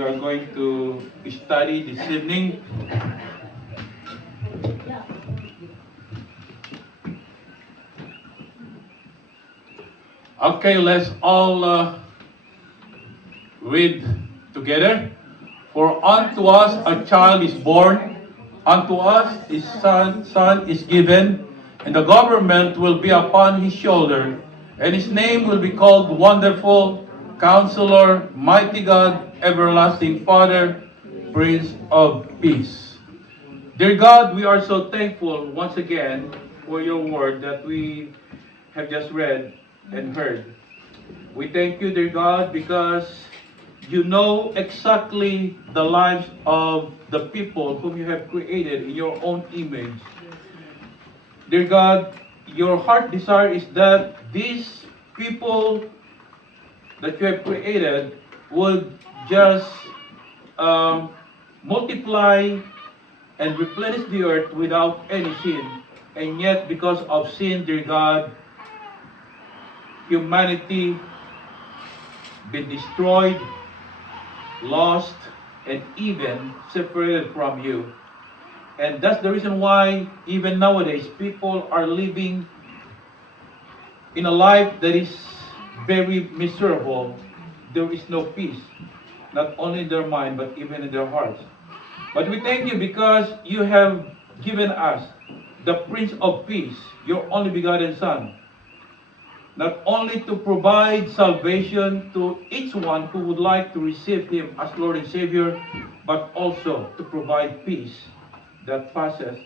we are going to study this evening. Okay, let's all read together. For unto us a child is born, unto us is son is given, and the government will be upon his shoulder, and his name will be called Wonderful, Counselor, Mighty God, Everlasting Father, Prince of Peace. Dear God, we are so thankful once again for your word that we have just read and heard. We thank you, dear God, because you know exactly the lives of the people whom you have created in your own image. Dear God, your heart desire is that these people that you have created would just multiply and replenish the earth without any sin. And yet, because of sin, dear God, humanity been destroyed, lost, and even separated from you. And that's the reason why even nowadays people are living in a life that is very miserable. There is no peace, not only in their mind but even in their hearts. But we thank you because you have given us the Prince of Peace, your only begotten Son, not only to provide salvation to each one who would like to receive him as Lord and Savior, but also to provide peace that passes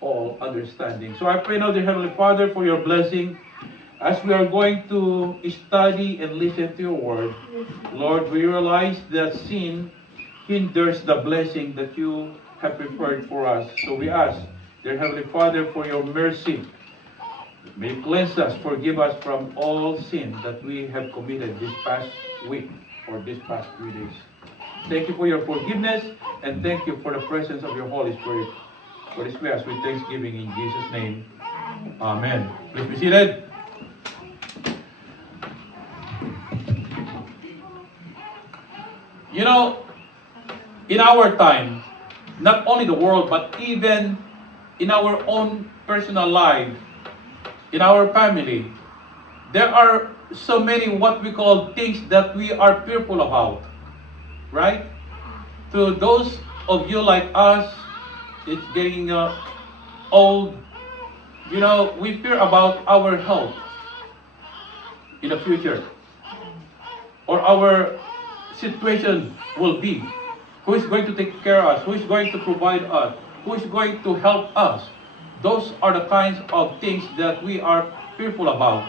all understanding. So I pray now, dear Heavenly Father, for your blessing as we are going to study and listen to your word. Lord, we realize that sin hinders the blessing that you have prepared for us. So we ask, dear Heavenly Father, for your mercy. May you cleanse us, forgive us from all sin that we have committed this past week or this past 3 days. Thank you for your forgiveness and thank you for the presence of your Holy Spirit. For this we ask with thanksgiving in Jesus' name. Amen. Please be seated. You know, in our time, not only the world, but even in our own personal life, in our family, there are so many what we call things that we are fearful about, right? To those of you like us, it's getting old. You know, we fear about our health in the future, or our situation will be. Who is going to take care of us? Who is going to provide us? Who is going to help us? Those are the kinds of things that we are fearful about.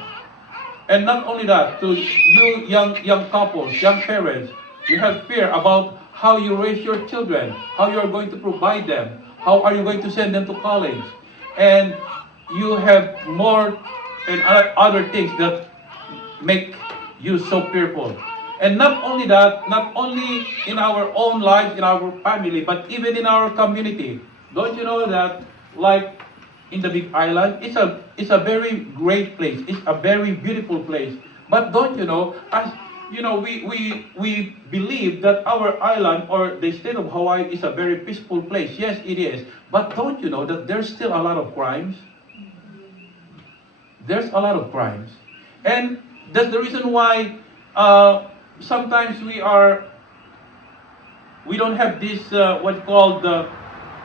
And not only that, to you young couples, young parents, you have fear about how you raise your children, how you are going to provide them, how are you going to send them to college. And you have more and other things that make you so fearful. And not only that, not only in our own lives, in our family, but even in our community. Don't you know that, like in the Big Island, it's a very great place. It's a very beautiful place. But don't you know, as you know, we believe that our island or the state of Hawaii is a very peaceful place. Yes, it is. But don't you know that there's still a lot of crimes? There's a lot of crimes. And that's the reason why sometimes we don't have this what's called the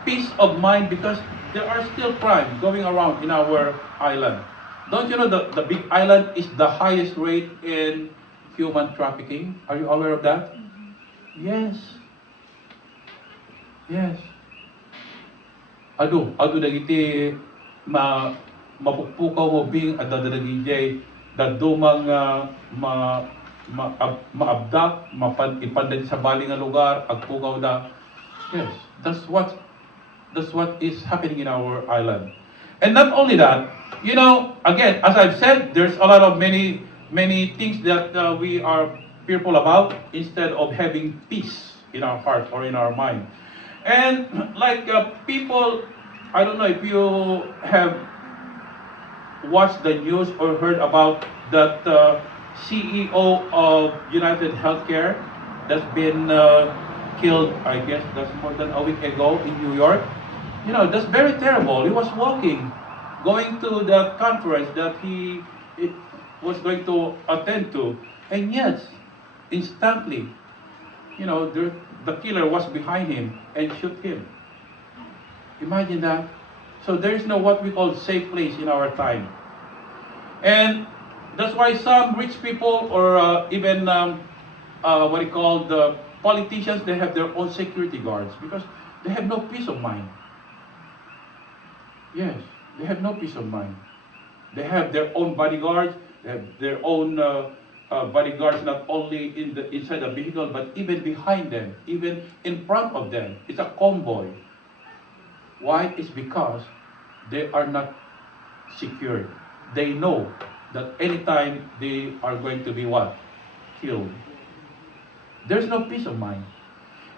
peace of mind because there are still crimes going around in our island. Don't you know the Big Island is the highest rate in human trafficking? Are you aware of that? Yes. Yes. Ado dagiti mapukpukaw mo bing at dadadagijay dadumang maabdak, ipandali sa bali nga lugar, agpukaw da. Yes, that's what is happening in our island. And not only that, you know, again, as I've said, there's a lot of many things that we are fearful about instead of having peace in our heart or in our mind. And like people, I don't know if you have watched the news or heard about that CEO of United Healthcare that's been killed, I guess that's more than a week ago in New York. You know, that's very terrible. He was walking, going to the conference that he was going to attend to. And yes, instantly, you know, the killer was behind him and shoot him. Imagine that. So there is no what we call safe place in our time. And that's why some rich people or even what do you call the politicians, they have their own security guards because they have no peace of mind. Yes, they have no peace of mind. They have their own bodyguards. They have their own bodyguards not only inside the vehicle but even behind them, even in front of them. It's a convoy. Why? It's because they are not secured. They know that anytime they are going to be what? Killed. There's no peace of mind.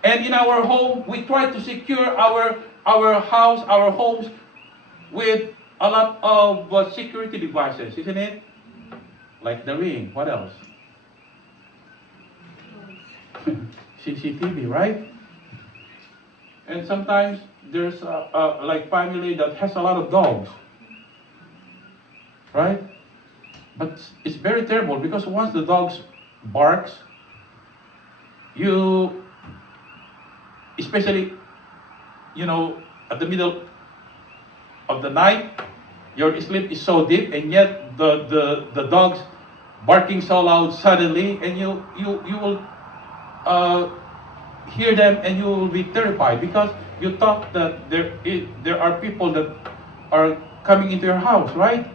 And in our home, we try to secure our house, our homes with a lot of security devices, isn't it? Like the Ring. What else? CCTV, right? And sometimes there's like family that has a lot of dogs, right? But it's very terrible because once the dogs barks, you, especially, you know, at the middle of the night, your sleep is so deep, and yet the dogs barking so loud suddenly, and you will hear them, and you will be terrified because you thought that there are people that are coming into your house, right?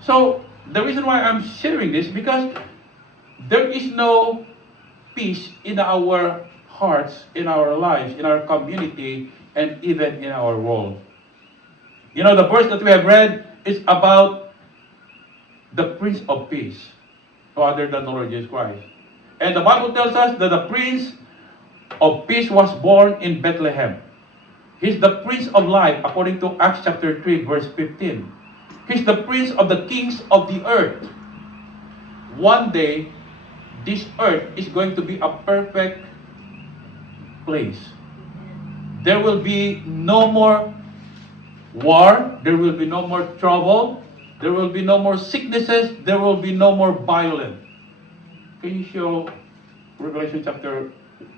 So the reason why I'm sharing this because there is no peace in our hearts, in our lives, in our community, and even in our world. You know, the verse that we have read is about the Prince of Peace, no other than the Lord Jesus Christ. And the Bible tells us that the Prince of Peace was born in Bethlehem. He's the Prince of Life, according to Acts chapter 3, verse 15. He's the Prince of the kings of the earth. One day, this earth is going to be a perfect place. There will be no more war, there will be no more trouble, there will be no more sicknesses, there will be no more violence. Can you show Revelation chapter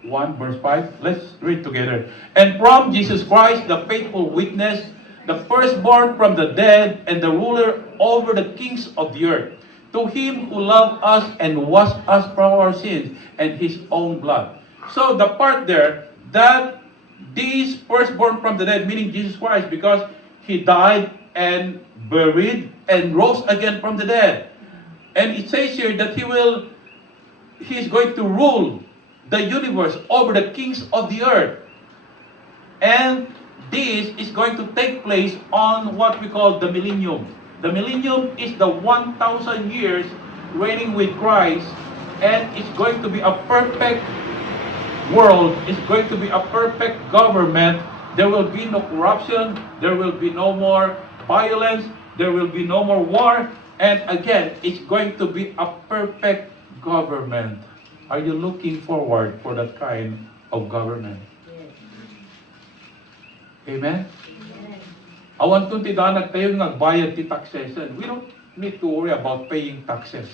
1 verse 5? Let's read together. And from Jesus Christ, the faithful witness, the firstborn from the dead, and the ruler over the kings of the earth, to him who loved us and washed us from our sins and his own blood. So the part there, that this firstborn from the dead, meaning Jesus Christ, because he died and buried and rose again from the dead. And it says here that he's going to rule the universe over the kings of the earth. And this is going to take place on what we call the millennium. The millennium is the 1,000 years reigning with Christ, and it's going to be a perfect world. It's going to be a perfect government. There will be no corruption. There will be no more violence. There will be no more war. And again, it's going to be a perfect government. Are you looking forward for that kind of government? Amen? Awan kung tidanak tayo nagbayad ti taxation. We don't need to worry about paying taxes.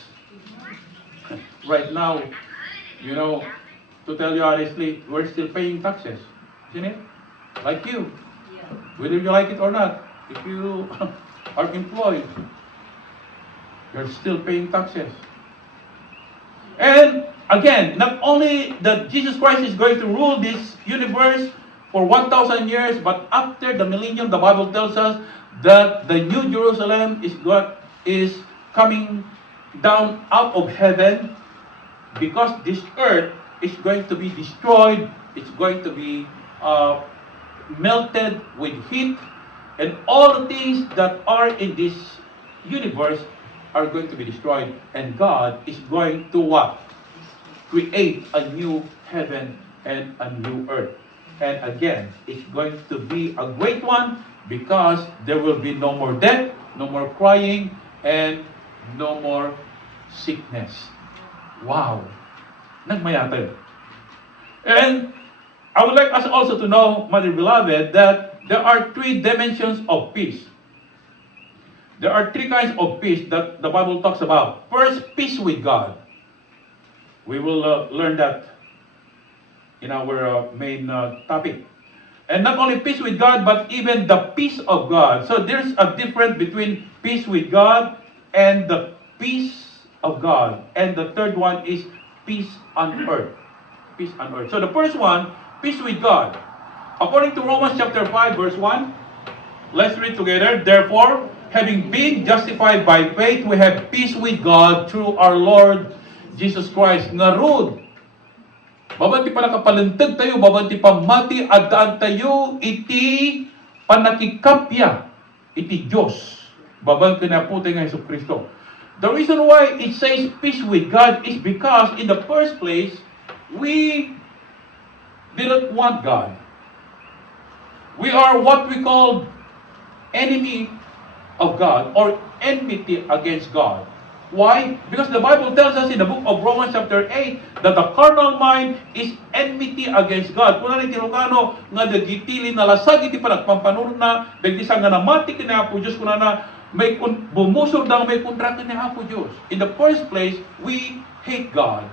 Right now, you know, to tell you honestly, we're still paying taxes. Isn't it? Like you. Whether you like it or not. If you are employed, you're still paying taxes. And again, not only that Jesus Christ is going to rule this universe for 1,000 years, but after the millennium, the Bible tells us that the New Jerusalem is coming down out of heaven, because this earth is going to be destroyed. It's going to be melted with heat, and all the things that are in this universe are going to be destroyed, and God is going to what? Create a new heaven and a new earth. And again, it's going to be a great one because there will be no more death, no more crying, and no more sickness. Wow! Nagmayatay. And I would like us also to know, my beloved, that there are three dimensions of peace. There are three kinds of peace that the Bible talks about. First, peace with God. We will learn that in our main topic. And not only peace with God, but even the peace of God. So there's a difference between peace with God and the peace of God. And the third one is peace on earth. Peace on earth. So the first one, peace with God. According to Romans chapter 5, verse 1, let's read together. Therefore, having been justified by faith, we have peace with God through our Lord Jesus Christ. Ngarud, babanti pa nakapalintag tayo, babanti pa mati, adaan tayo, iti panakikapya, iti Diyos. Babanti na po tayo ng Hesus Kristo. The reason why it says peace with God is because in the first place, we didn't want God. We are what we call enemy of God or enmity against God. Why? Because the Bible tells us in the book of Romans chapter 8 that the carnal mind is enmity against God. Kung natin tinukano nga dagitili na lasag iti panagpampanunod na dagdisa nga namati kini Apo Diyos kuna na may bumusog na may kontrata ni Apo Diyos. In the first place, we hate God.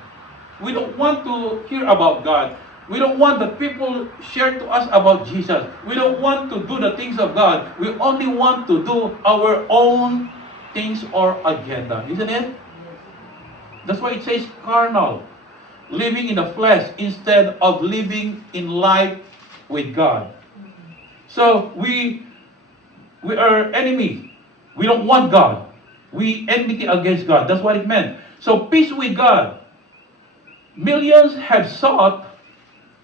We don't want to hear about God. We don't want that people share to us about Jesus. We don't want to do the things of God. We only want to do our own things or agenda. Isn't it? That's why it says carnal. Living in the flesh instead of living in life with God. So we are enemy. We don't want God. We enmity against God. That's what it meant. So peace with God. Millions have sought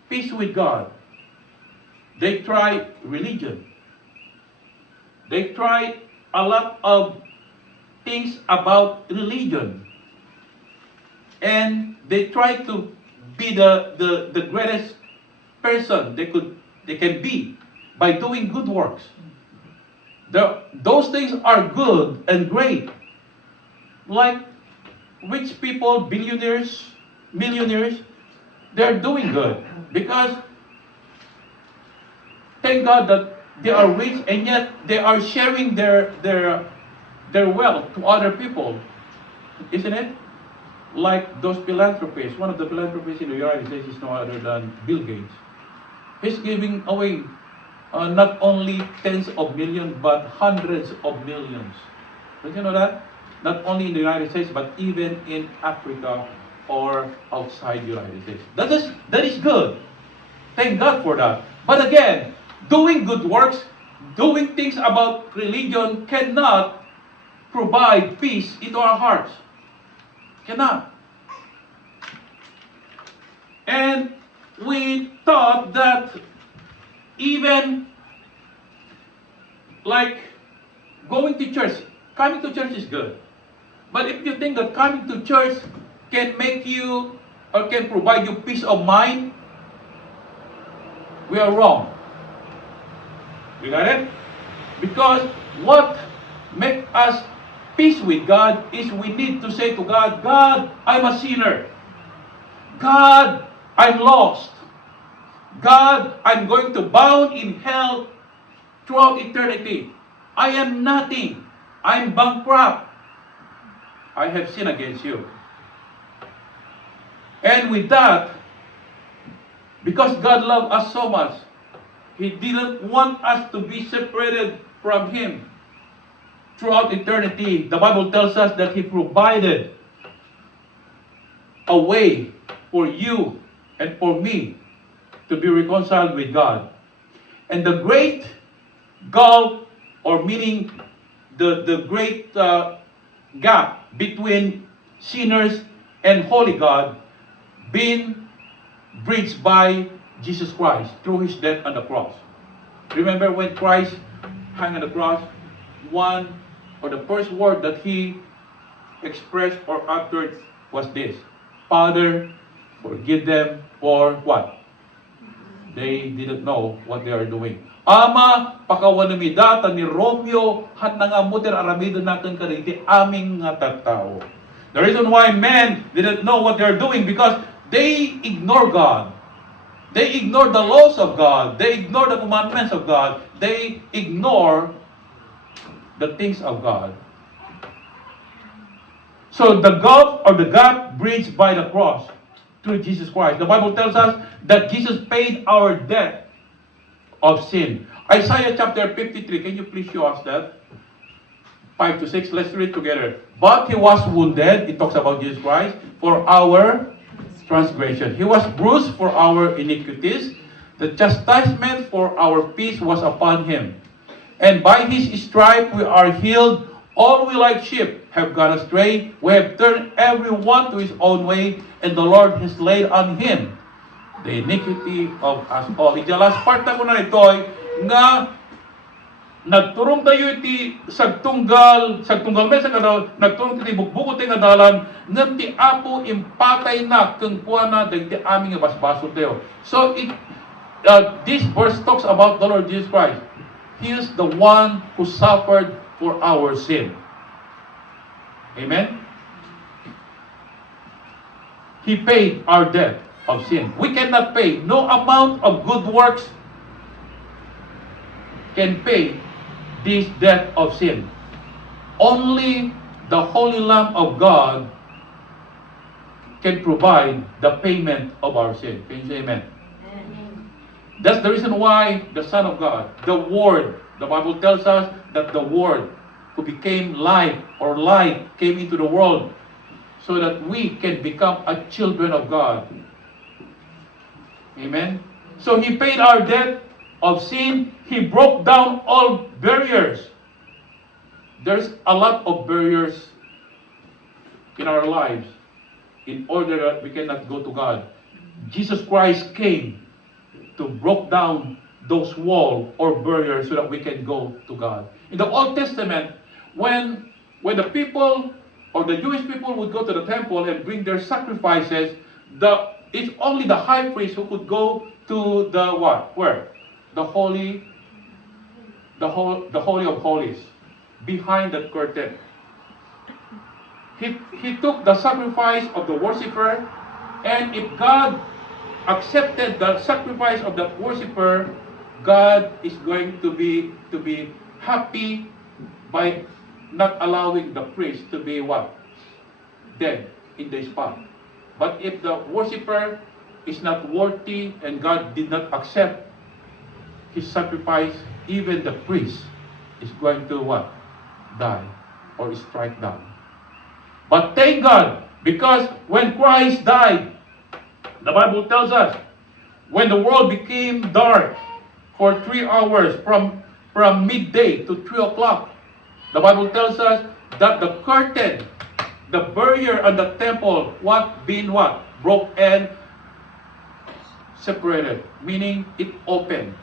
peace with God. They try religion. They try a lot of things about religion. And they try to be the greatest person they can be by doing good works. Those things are good and great. Like rich people, billionaires, millionaires, they're doing good. Because thank God that they are rich and yet they are sharing their wealth to other people. Isn't it? Like those philanthropists. One of the philanthropists in the United States is no other than Bill Gates. He's giving away not only tens of millions but hundreds of millions. Did you know that? Not only in the United States but even in Africa or outside the United States. That is good. Thank God for that. But again, doing good works, doing things about religion cannot provide peace into our hearts. Cannot. And we thought that even like going to church, coming to church is good. But if you think that coming to church can make you or can provide you peace of mind, we are wrong. You got it? Because what makes us peace with God is we need to say to God, God, I'm a sinner. God, I'm lost. God, I'm going to bound in hell throughout eternity. I am nothing. I'm bankrupt. I have sinned against you. And with that, because God loved us so much, He didn't want us to be separated from Him throughout eternity. The Bible tells us that He provided a way for you and for me to be reconciled with God. And the great gulf, or meaning the great gap between sinners and holy God, being bridged by Jesus Christ through His death on the cross. Remember when Christ hung on the cross, the first word that He expressed or uttered was this: Father, forgive them for what? They didn't know what they are doing. Ama, pakawanamidata ni Romeo, hat nangamutir aramido natin kariti aming nga tattao. The reason why men didn't know what they are doing because they ignore God. They ignore the laws of God. They ignore the commandments of God. They ignore the things of God. So the gulf or the gap bridged by the cross through Jesus Christ. The Bible tells us that Jesus paid our debt of sin. Isaiah chapter 53, can you please show us that? 5 to 6, let's read together. But he was wounded, it talks about Jesus Christ, for our transgression. He was bruised for our iniquities. The chastisement for our peace was upon him. And by his stripe we are healed. All we like sheep have gone astray. We have turned every one to his own way, and the Lord has laid on him the iniquity of us all. Iti last part na ko na ito nga nagturong tayo iti sagtunggal men sa kadal, nagturong iti bugbukot nga dalan, ngem ti Apo impatay na kung kuana dagiti aming nga basbaso tayo. So this verse talks about the Lord Jesus Christ. He is the one who suffered for our sin. Amen? He paid our debt of sin. We cannot pay. No amount of good works can pay this debt of sin. Only the Holy Lamb of God can provide the payment of our sin. Can you say amen? That's the reason why the Son of God, the Word, the Bible tells us that the Word who became life or light came into the world so that we can become a children of God. Amen? So He paid our debt of sin. He broke down all barriers. There's a lot of barriers in our lives in order that we cannot go to God. Jesus Christ came to break down those walls or barriers so that we can go to God. In the Old Testament, when the people or the Jewish people would go to the temple and bring their sacrifices, it's only the high priest who could go to the what? Where? The holy of holies, behind that curtain. He took the sacrifice of the worshiper, and if God accepted the sacrifice of the worshiper, God is going to be happy by not allowing the priest to be what? Dead in the spot. But if the worshiper is not worthy and God did not accept his sacrifice, even the priest is going to what? Die or strike down. But thank God, because when Christ died, the Bible tells us, when the world became dark for 3 hours from midday to 3 o'clock, the Bible tells us that the curtain, the barrier on the temple, being broke and separated, meaning it opened.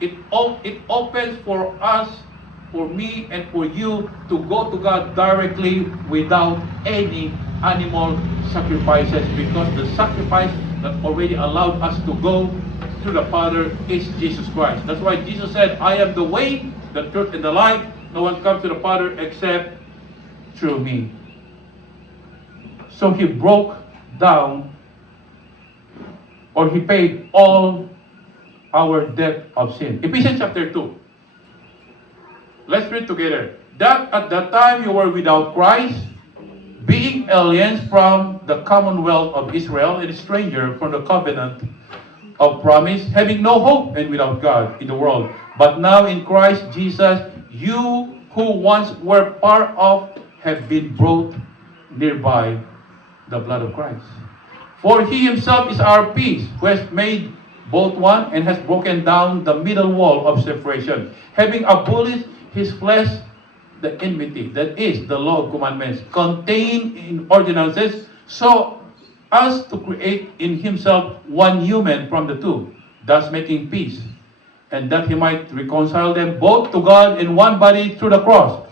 It opens for us, for me and for you to go to God directly without any animal sacrifices, because the sacrifice that already allowed us to go to the Father is Jesus Christ. That's why Jesus said, I am the way, the truth, and the life. No one comes to the Father except through me. So He broke down, or He paid all our debt of sin. Ephesians chapter 2. Let's read together. That at that time you were without Christ, being aliens from the commonwealth of Israel and a stranger from the covenant of promise, having no hope and without God in the world. But now in Christ Jesus, you who once were far off have been brought near by the blood of Christ. For He Himself is our peace, who has made both one and has broken down the middle wall of separation, having abolished His flesh the enmity, that is, the law of commandments, contained in ordinances, so as to create in Himself one human from the two, thus making peace, and that He might reconcile them both to God in one body through the cross,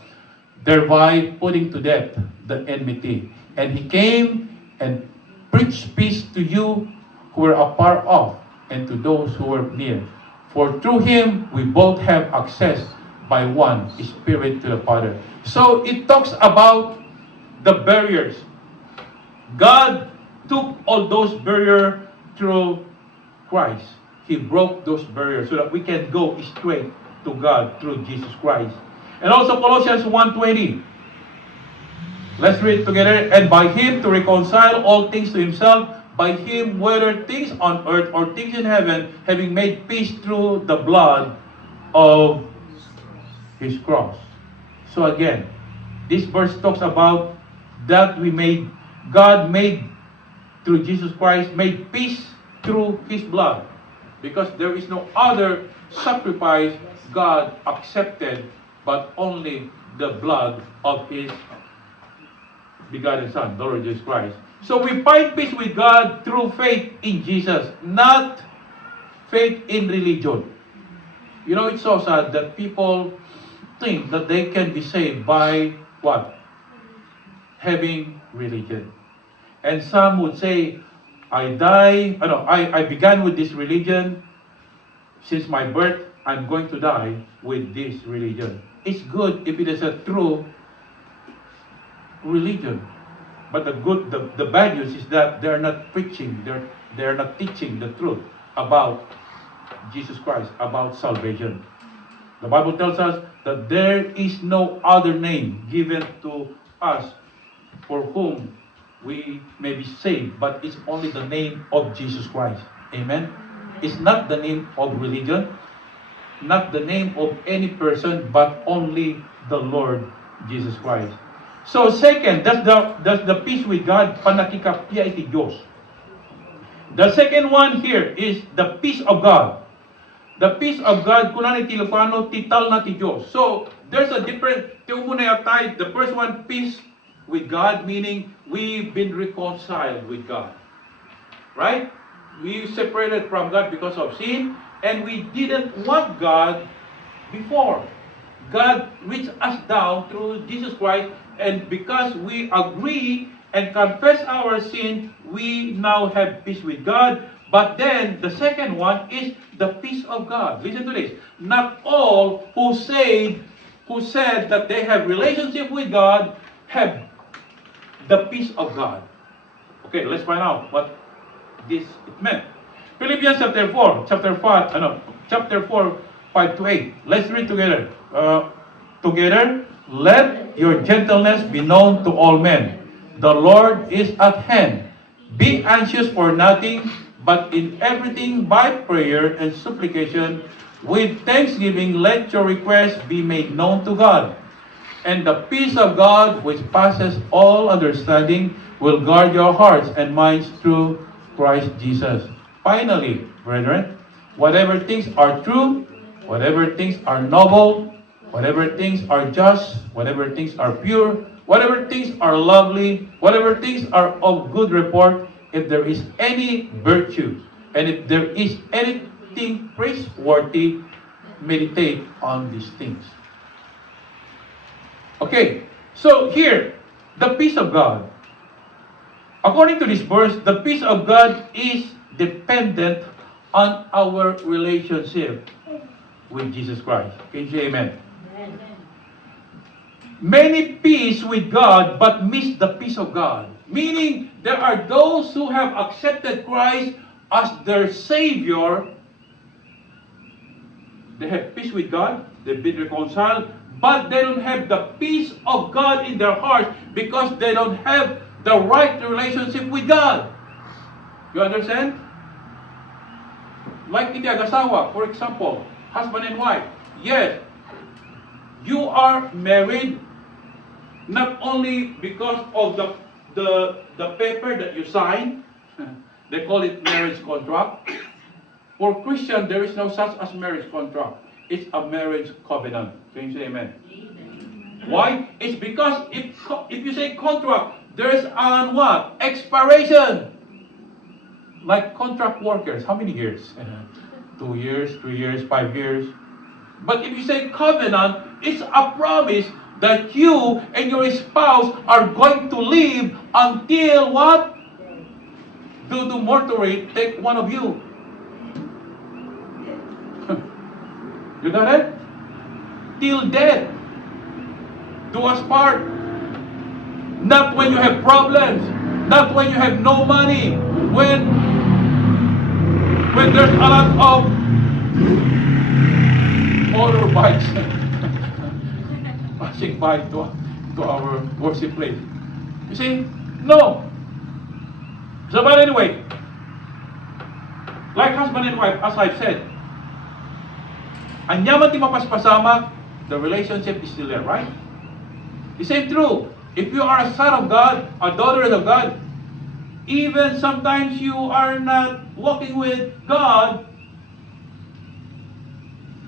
thereby putting to death the enmity. And He came and preached peace to you who were afar off, and to those who were near. For through Him we both have access by one Spirit to the Father. So it talks about the barriers. God took all those barriers through Christ. He broke those barriers so that we can go straight to God through Jesus Christ. And also Colossians 1:20. Let's read together. And by Him to reconcile all things to Himself, by Him, whether things on earth or things in heaven, having made peace through the blood of His cross. So again, this verse talks about that God made through Jesus Christ, made peace through His blood. Because there is no other sacrifice God accepted but only the blood of His begotten Son, the Lord Jesus Christ. So we find peace with God through faith in Jesus, not faith in religion. You know, it's so sad that people think that they can be saved by what? Having religion. And some would say, I began with this religion. Since my birth, I'm going to die with this religion. It's good if it is a true religion. But the bad news is that they're not preaching, they're not teaching the truth about Jesus Christ, about salvation. The Bible tells us that there is no other name given to us for whom we may be saved, but it's only the name of Jesus Christ. Amen? It's not the name of religion, not the name of any person, but only the Lord Jesus Christ. So second, that's the peace with God, panakikapya iti Diyos. The second one here is the peace of God. The peace of God, kunani ti Ilocano, tital na ti Diyos. So, there's a different, the first one, peace with God, meaning we've been reconciled with God. Right? We separated from God because of sin, and we didn't want God before. God reached us down through Jesus Christ, and because we agree and confess our sin, we now have peace with God. But then, the second one is the peace of God. Listen to this. Not all who said that they have relationship with God have the peace of God. Okay, let's find out what this meant. Philippians chapter 4, 5 to 8. Let's read together. Together, let your gentleness be known to all men. The Lord is at hand. Be anxious for nothing, but in everything by prayer and supplication, with thanksgiving, let your requests be made known to God. And the peace of God, which passes all understanding, will guard your hearts and minds through Christ Jesus. Finally, brethren, whatever things are true, whatever things are noble, whatever things are just, whatever things are pure, whatever things are lovely, whatever things are of good report, if there is any virtue, and if there is anything praiseworthy, meditate on these things. Okay, so here, the peace of God. According to this verse, the peace of God is dependent on our relationship with Jesus Christ. Can you say amen? Amen. Many peace with God, but miss the peace of God. Meaning, there are those who have accepted Christ as their Savior. They have peace with God, they've been reconciled, but they don't have the peace of God in their hearts because they don't have the right relationship with God. You understand? Like in the agasawa, for example, husband and wife. Yes, you are married not only because of the paper that you sign. They call it marriage contract. For Christian, there is no such as marriage contract. It's a marriage covenant. Can you say amen? Amen. Why? It's because if you say contract, there's an what? Expiration. Like contract workers, how many years? 2 years, 3 years, 5 years. But if you say covenant, it's a promise that you and your spouse are going to live until what? Due to mortuary, take one of you. You got it? Till death. Do us part. Not when you have problems. Not when you have no money. when there's a lot of motorbikes passing by to our worship place. You see? No. So, but anyway, like husband and wife, as I've said, anyaman ti mapaspasamak, the relationship is still there, right? The same true. If you are a son of God, a daughter of God, even sometimes you are not walking with God,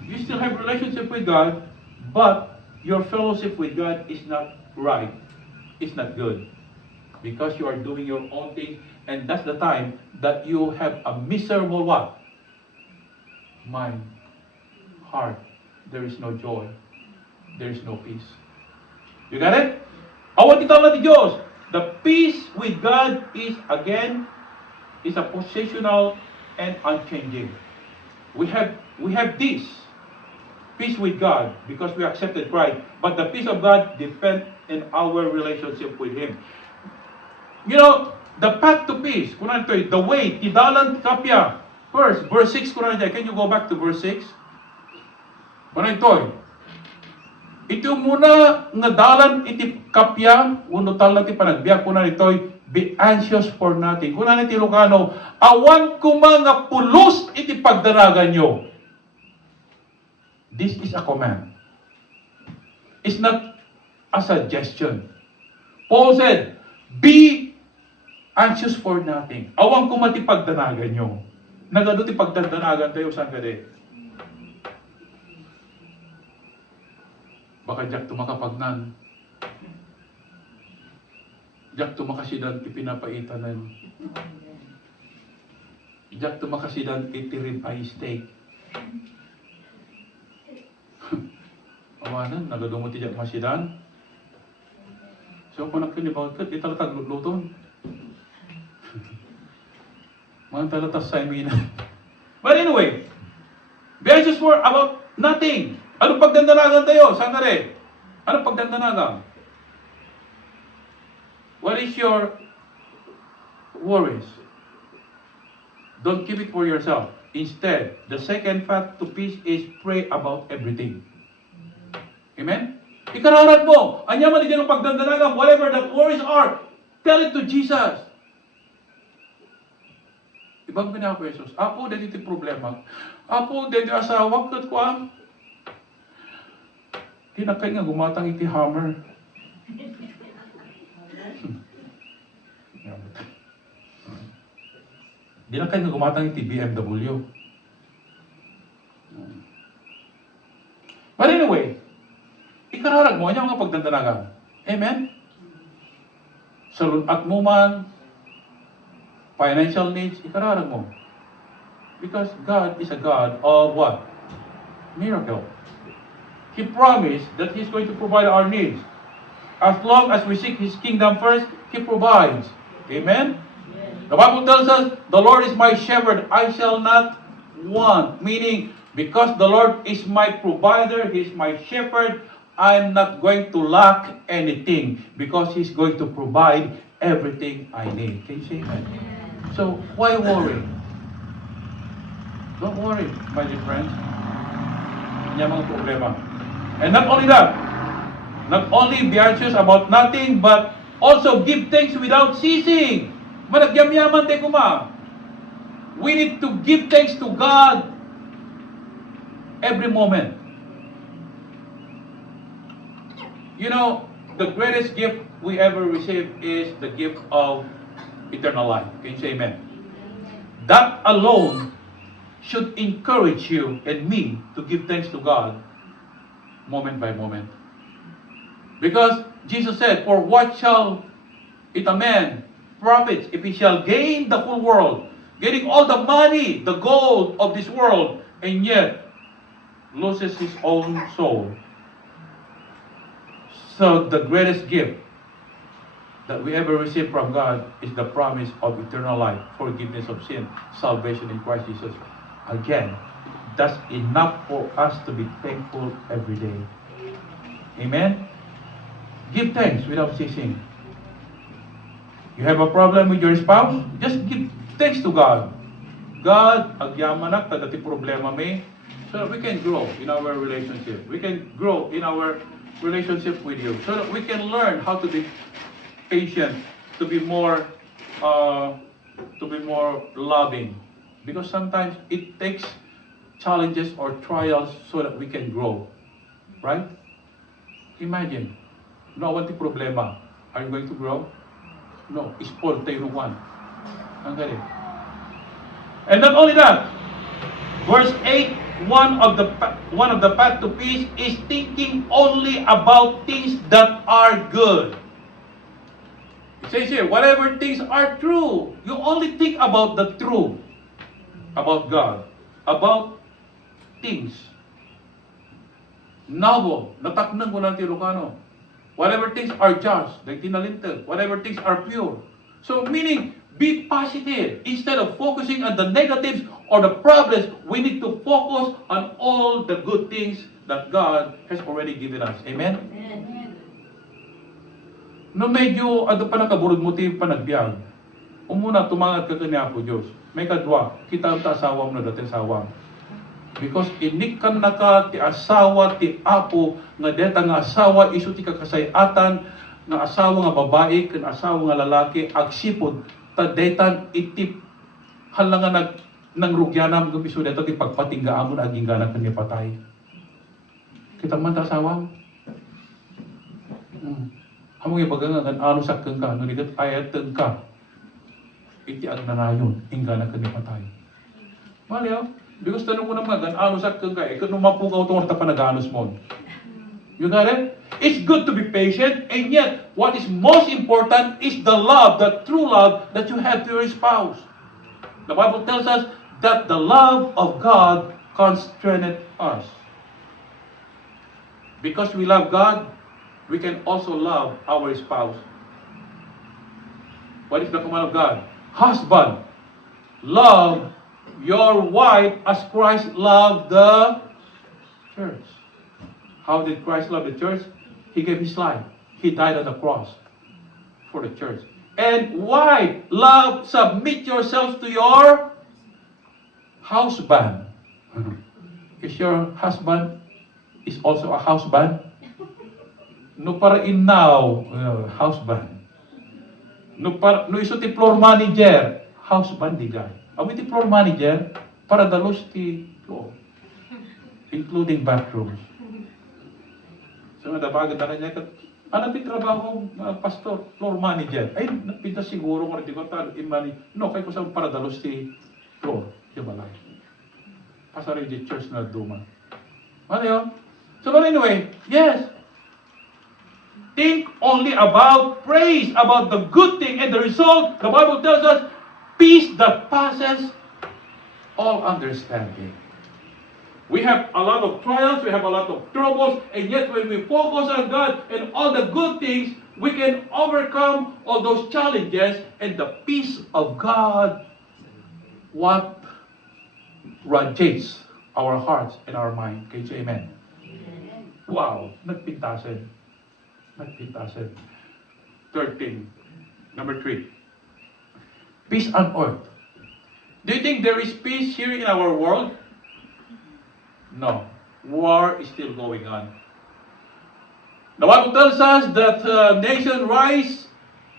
you still have relationship with God, but your fellowship with God is not right. It's not good. Because you are doing your own thing, and that's the time that you have a miserable what? Mind, heart. There is no joy. There is no peace. You got it? Awat itaw natin Diyos. The peace with God is, again, is a positional and unchanging. We have this peace with God because we accepted Christ. But the peace of God depends in our relationship with Him. You know, the path to peace, the way, tidalan kapya. First, verse 6, can you go back to verse 6? Ito muna nga dalan iti kapya, uno tal ti panagbiyak be anxious for nothing. Kunan iti Ilocano, awan kuma nga pulos iti pagdanagan nyo. This is a command. It's not a suggestion. Paul said, be anxious for nothing. Awan kuma ti pagdanagan nyo. Nagado ti pagdanagan tayo saan ka de? Baka jak tumakapagnan. Jak tumakasidan ipinapaitan. Jak tumakasidan itirim ay steak. Awanan, nagadumot ti jak masidan. So kung nakinibagot, italatag luton. Mga talatas sa imina. But anyway, be anxious for about nothing. Ano pagdandanagan tayo? Saan ka rin? Ano pagdandanagan? What is your worries? Don't keep it for yourself. Instead, the second path to peace is pray about everything. Amen? Ikararad mo. Anya man din ang pagdandanagan, whatever the worries are, tell it to Jesus. Ibang pinako Jesus. Apo, dito iti problema. Apo, dito asawa ko ko ang tinakay nga gumatang iti hammer. Dinakay nga gumatang iti BMW. But anyway, ikararag mo, anya mga pagdandanagan. Amen? Salunat mo man, financial needs, ikararag mo. Because God is a God of what? Miracle. He promised that He's going to provide our needs. As long as we seek His kingdom first, He provides. Amen? Yes. The Bible tells us, the Lord is my shepherd, I shall not want. Meaning, because the Lord is my provider, He's my shepherd, I'm not going to lack anything. Because He's going to provide everything I need. Can you say that? So, why worry? Don't worry, my dear friends. Yan mga problema. And not only that, not only be anxious about nothing, but also give thanks without ceasing. Managyamyaman tayo kuma. We need to give thanks to God every moment. You know, the greatest gift we ever receive is the gift of eternal life. Can you say amen? That alone should encourage you and me to give thanks to God moment by moment. Because Jesus said, for what shall it a man profit if he shall gain the whole world, getting all the money, the gold of this world, and yet loses his own soul? So the greatest gift that we ever receive from God is the promise of eternal life, forgiveness of sin, salvation in Christ Jesus. Again, that's enough for us to be thankful every day. Amen? Give thanks without ceasing. You have a problem with your spouse? Just give thanks to God. God, agyamanak, tadati problema may, so that we can grow in our relationship. We can grow in our relationship with you. So that we can learn how to be patient, to be more loving. Because sometimes it takes challenges or trials so that we can grow. Right? Imagine, no one problema. Are you going to grow? No, spoil tayo one. Ang galing. And not only that, verse 8, one of the path to peace is thinking only about things that are good. It says here, whatever things are true, you only think about the truth, about God, about things. Noble, nataknang ko ng Ilocano. Whatever things are just, like tinalintel, whatever things are pure. So meaning, be positive. Instead of focusing on the negatives or the problems, we need to focus on all the good things that God has already given us. Amen? Amen. No medyo, ano pa nakaburod mo tayo pa nagbiag. Umuna, tumangat ka kanya po Diyos. May kadwa, kita ang tasawam na dating sawam. Because inikan na ka ti asawa ti apo nga deta nga asawa isu ti kakasayatan nga asawa nga babae ken asawa nga lalaki agsipod ta detan itip halang nga nang rugyanam gumisu deta ti pagpatinggaamon aging gana ken patay. Kita man ta asawa. Among ibaga nga kan ano sakeng ka no diket ayatan ka. Iti agnanayon ingana ken patay. Maliw. Because tanong ko naman, ano sa kang kaya, kung mapugaw itong orta pa nag-anos mo. You got it? It's good to be patient, and yet, what is most important is the love, the true love that you have to your spouse. The Bible tells us that the love of God constraineth us. Because we love God, we can also love our spouse. What is the command of God? Husband, love your wife as Christ loved the church. How did Christ love the church? He gave his life. He died on the cross for the church. And wife, love, submit yourselves to your husband. Is your husband is also a husband? No para in now, husband. No iso ti floor manager, husband di guy. Ang iti floor manager, para dalos ti floor, including bathrooms. So, nadabagan na niya, ano ti trabaho, pastor, floor manager? Ay, napinta siguro ko, di ko imani, no, kaya ko sa para dalos ti floor, di balay. Pasari di church na duman. Ano yun? So, but anyway, yes, think only about praise, about the good thing, and the result, the Bible tells us, peace that passes all understanding. We have a lot of trials, we have a lot of troubles, and yet when we focus on God and all the good things, we can overcome all those challenges, and the peace of God, what radiates our hearts and our mind. Can you say amen? Amen. Wow, nagpintasan. Nagpintasan. Third thing, number 3. Peace on earth. Do you think there is peace here in our world? No. War is still going on. The Bible tells us that nation rise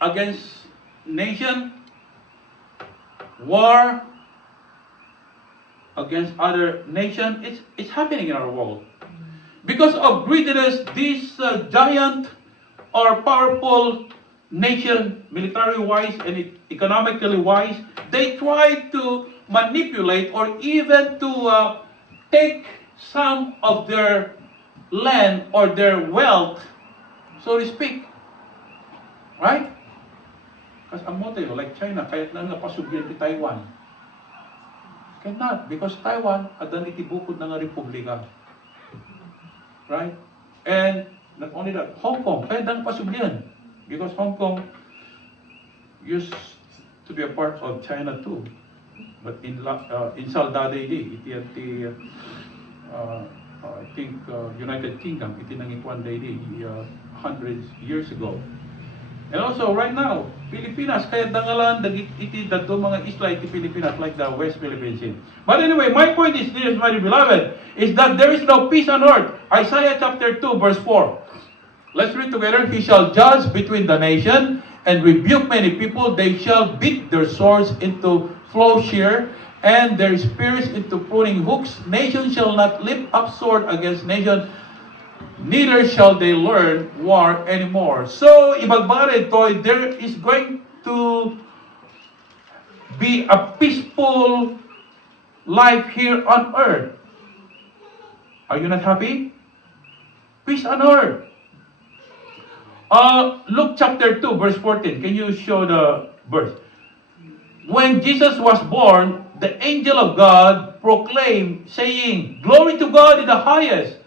against nation, war against other nation. It's happening in our world. Because of greediness, these giant or powerful nation, military-wise and economically-wise, they try to manipulate or even to take some of their land or their wealth, so to speak. Right? Kasi ang motel, like China, kahit na napasugyan ni Taiwan. Cannot, because Taiwan, adan itibukod na nga republika. Right? And not only that, Hong Kong, kahit na napasugyan. Because Hong Kong used to be a part of China too. But in Saldade I think United Kingdom, iti nangikuan day hundreds years ago. And also right now, Pilipinas, kaya dangalan, dagit iti, dadto mga isla iti Pilipinas, like the West Philippine Sea. But anyway, my point is this, my beloved, is that there is no peace on earth. Isaiah chapter 2, verse 4. Let's read together. He shall judge between the nation and rebuke many people. They shall beat their swords into plowshare and their spears into pruning hooks. Nation shall not lift up sword against nation, neither shall they learn war anymore. So, ibagbaga ito, there is going to be a peaceful life here on earth. Are you not happy? Peace on earth. Luke chapter 2, verse 14. Can you show the verse? When Jesus was born, the angel of God proclaimed, saying, Glory to God in the highest,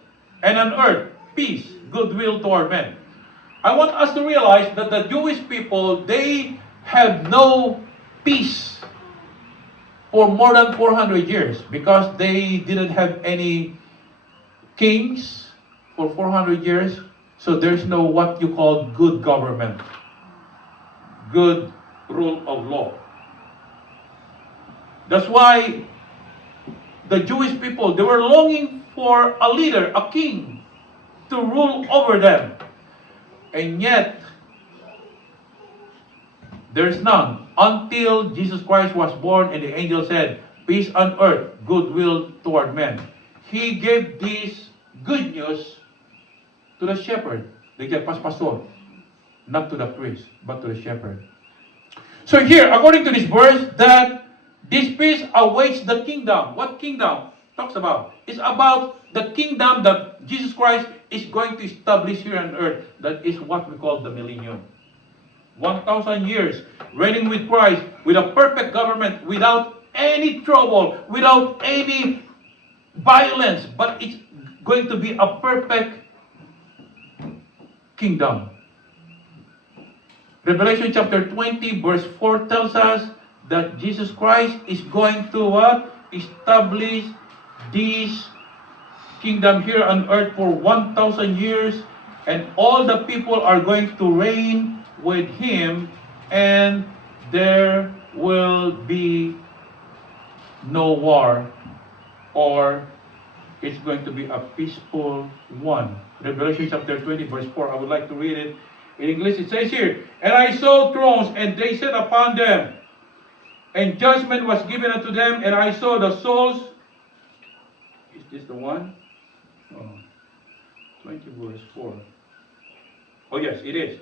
and on earth, peace, goodwill toward men. I want us to realize that the Jewish people, they have no peace for more than 400 years because they didn't have any kings for 400 years. So there's no what you call good government, good rule of law. That's why the Jewish people, they were longing for a leader, a king, to rule over them. And yet, there's none. Until Jesus Christ was born and the angel said, peace on earth, goodwill toward men. He gave this good news to the shepherd, the pastor, not to the priest, but to the shepherd. So here, according to this verse, that this peace awaits the kingdom. What kingdom talks about? It's about the kingdom that Jesus Christ is going to establish here on earth. That is what we call the millennium. 1,000 years reigning with Christ, with a perfect government, without any trouble, without any violence, but it's going to be a perfect kingdom. Revelation chapter 20, verse 4 tells us that Jesus Christ is going to establish this kingdom here on earth for 1,000 years, and all the people are going to reign with Him, and there will be no war, or it's going to be a peaceful one. Revelation chapter 20, verse 4. I would like to read it in English. It says here, and I saw thrones, and they sat upon them, and judgment was given unto them, and I saw the souls. Is this the one? Oh, 20 verse 4. Oh yes, it is.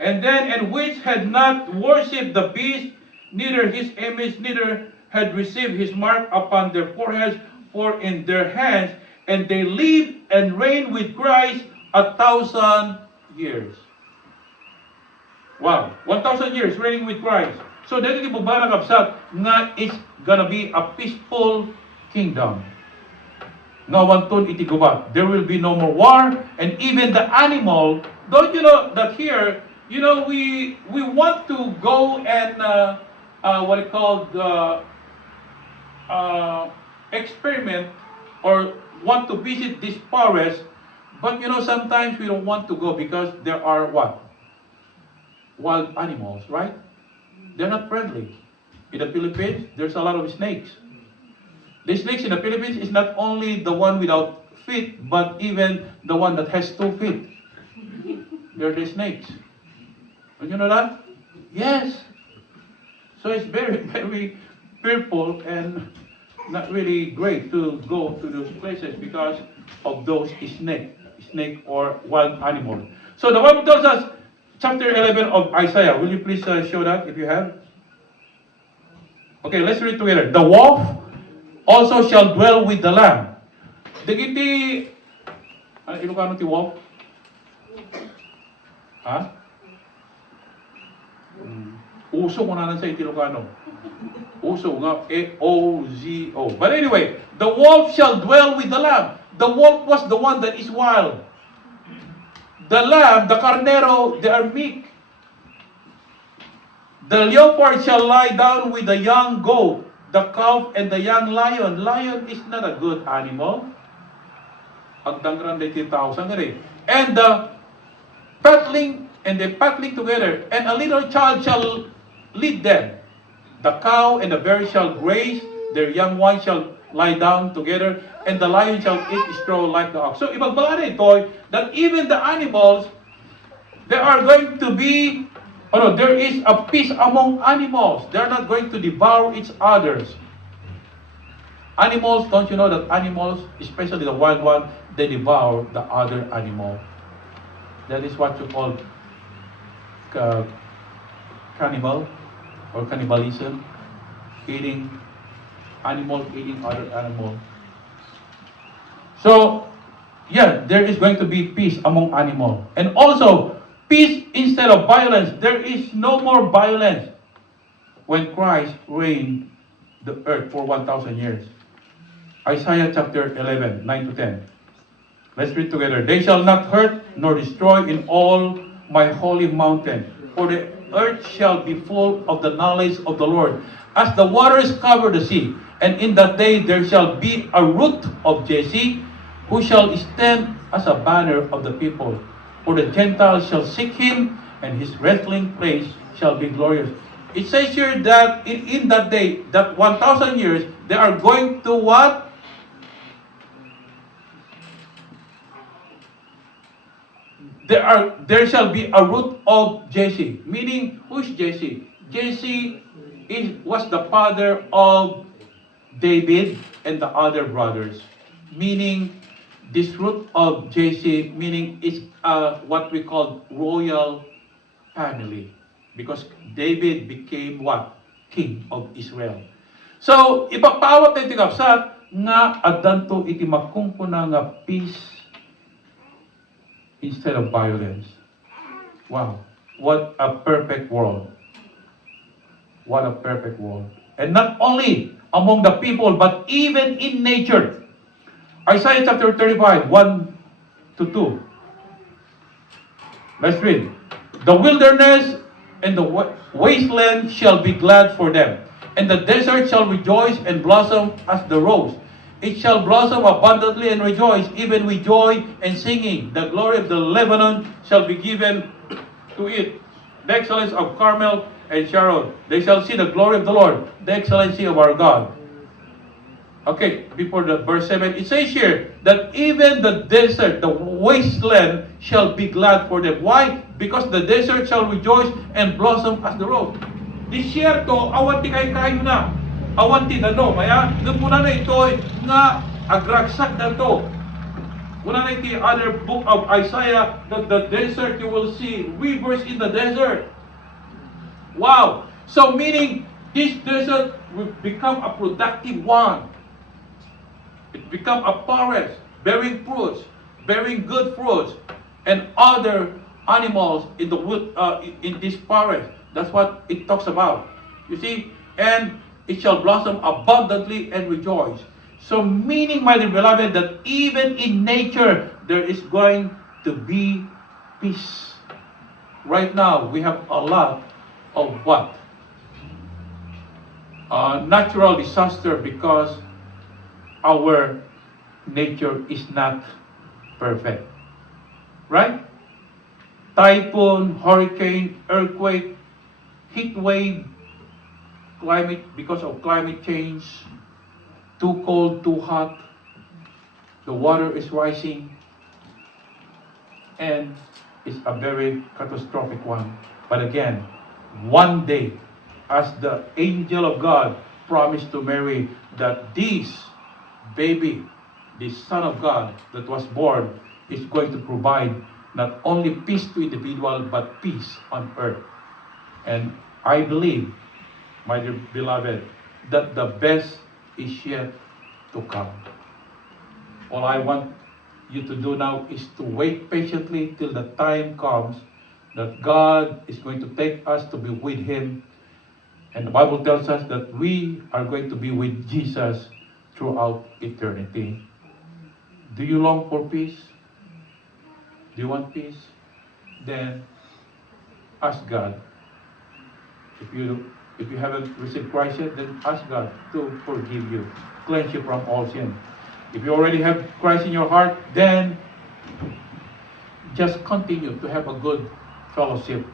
And which had not worshipped the beast, neither his image, neither had received his mark upon their foreheads, for in their hands, and they live and reign with Christ 1,000 years. Wow, 1,000 years reigning with Christ. So dito di ba nakapsat nga it's gonna be a peaceful kingdom. Nga wanton iti gubat. There will be no more war, and even the animal. Don't you know that here, you know, we want to go and what it called experiment or want to visit this forest, but you know sometimes we don't want to go because there are what? Wild animals, right? They're not friendly. In the Philippines, there's a lot of snakes. The snakes in the Philippines is not only the one without feet, but even the one that has 2 feet. They're the snakes. Don't you know that? Yes. So it's very, very fearful and not really great to go to those places because of those snake or wild animals. So the Bible tells us, chapter 11 of Isaiah. Will you please show that if you have? Okay, let's read together. The wolf also shall dwell with the lamb. Digiti, ano Ilocano ti wolf? Ha? Uso ko na sa Ilocano. Uso nga, A-O-Z-O. But anyway, the wolf shall dwell with the lamb. The wolf was the one that is wild. The lamb, the carnero, they are meek. The leopard shall lie down with the young goat, the calf and the young lion. Lion is not a good animal. And the fatling and they paddling together, and a little child shall lead them. The cow and the bear shall graze, their young ones shall lie down together, and the lion shall eat straw like the ox. So, ibagbala ito that even the animals, there are going to be, there is a peace among animals. They're not going to devour each others. Animals, don't you know that animals, especially the wild one, they devour the other animal. That is what you call cannibal or cannibalism, animals eating other animals. So, yeah, there is going to be peace among animals. And also, peace instead of violence. There is no more violence when Christ reigned the earth for 1,000 years. Isaiah chapter 11, 9 to 10. Let's read together. They shall not hurt nor destroy in all my holy mountain, for the earth shall be full of the knowledge of the Lord, as the waters cover the sea. And in that day there shall be a root of Jesse, who shall stand as a banner of the people. For the Gentiles shall seek him, and his resting place shall be glorious. It says here that in that day, that 1,000 years, they are going to what? There shall be a root of Jesse. Meaning, who's Jesse? Jesse was the father of David and the other brothers. Meaning, this root of Jesse, meaning is what we call royal family. Because David became what? King of Israel. So, ipapawat na itigapsat nga adanto iti magkungkuna nga peace instead of violence. Wow. What a perfect world. What a perfect world. And not only among the people, but even in nature. Isaiah chapter 35, 1 to 2. Let's read. The wilderness and the wasteland shall be glad for them, and the desert shall rejoice and blossom as the rose. It shall blossom abundantly and rejoice, even with joy and singing. The glory of the Lebanon shall be given to it, the excellence of Carmel and Sharon. They shall see the glory of the Lord, the excellency of our God. Okay, before the verse 7, it says here that even the desert, the wasteland, shall be glad for them. Why? Because the desert shall rejoice and blossom as the rose. Disyerto, awan ti kayo na. Awan ti dano. Maya, nagmuna na ito nga agragsak na ito. Muna na iti other book of Isaiah that the desert, you will see rivers in the desert. Wow! So meaning, this desert will become a productive one. It become a forest, bearing fruits, bearing good fruits, and other animals in the in this forest. That's what it talks about. You see, and it shall blossom abundantly and rejoice. So meaning, my dear beloved, that even in nature there is going to be peace. Right now we have a lot of what? Natural disaster, because our nature is not perfect. Right? Typhoon, hurricane, earthquake, heat wave, climate, because of climate change, too cold, too hot, the water is rising, and it's a very catastrophic one. But again, one day, as the angel of God promised to Mary, that this baby, this Son of God that was born, is going to provide not only peace to individual, but peace on earth. And I believe, my dear beloved, that the best is yet to come. All I want you to do now is to wait patiently till the time comes that God is going to take us to be with Him. And the Bible tells us that we are going to be with Jesus throughout eternity. Do you long for peace? Do you want peace? Then ask God. If you haven't received Christ yet, then ask God to forgive you, cleanse you from all sin. If you already have Christ in your heart, then just continue to have a good fellowship,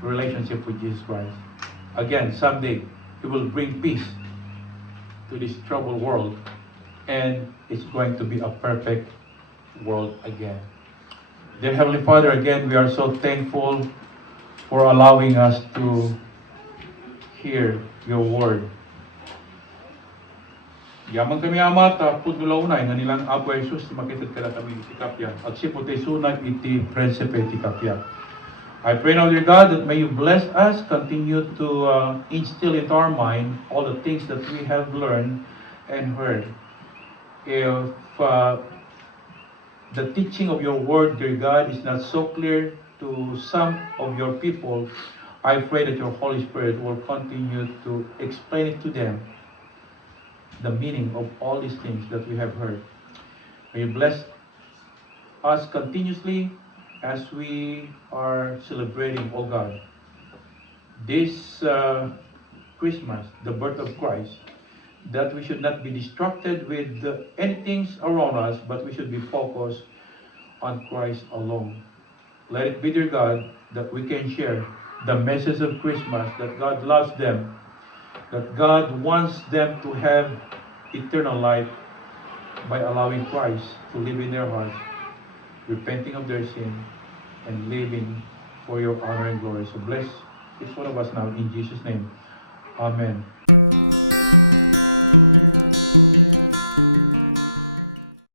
relationship with Jesus Christ. Again, someday He will bring peace to this troubled world, and it's going to be a perfect world again. Dear Heavenly Father, again, we are so thankful for allowing us to hear your word. Yaman kami amat, pudulaunay nga nilang Apo Jesus, makitid ka na kami itikapya. At si puti sunag iti prinsipe itikapya. I pray now, dear God, that may you bless us, continue to instill into our mind all the things that we have learned and heard. If the teaching of your word, dear God, is not so clear to some of your people, I pray that your Holy Spirit will continue to explain it to them, the meaning of all these things that we have heard. May you bless us continuously as we are celebrating, oh God, this Christmas, the birth of Christ, that we should not be distracted with anything around us, but we should be focused on Christ alone. Let it be, dear God, that we can share the message of Christmas, that God loves them, that God wants them to have eternal life by allowing Christ to live in their hearts, repenting of their sin, and living for your honor and glory. So bless each one of us now in Jesus' name. Amen.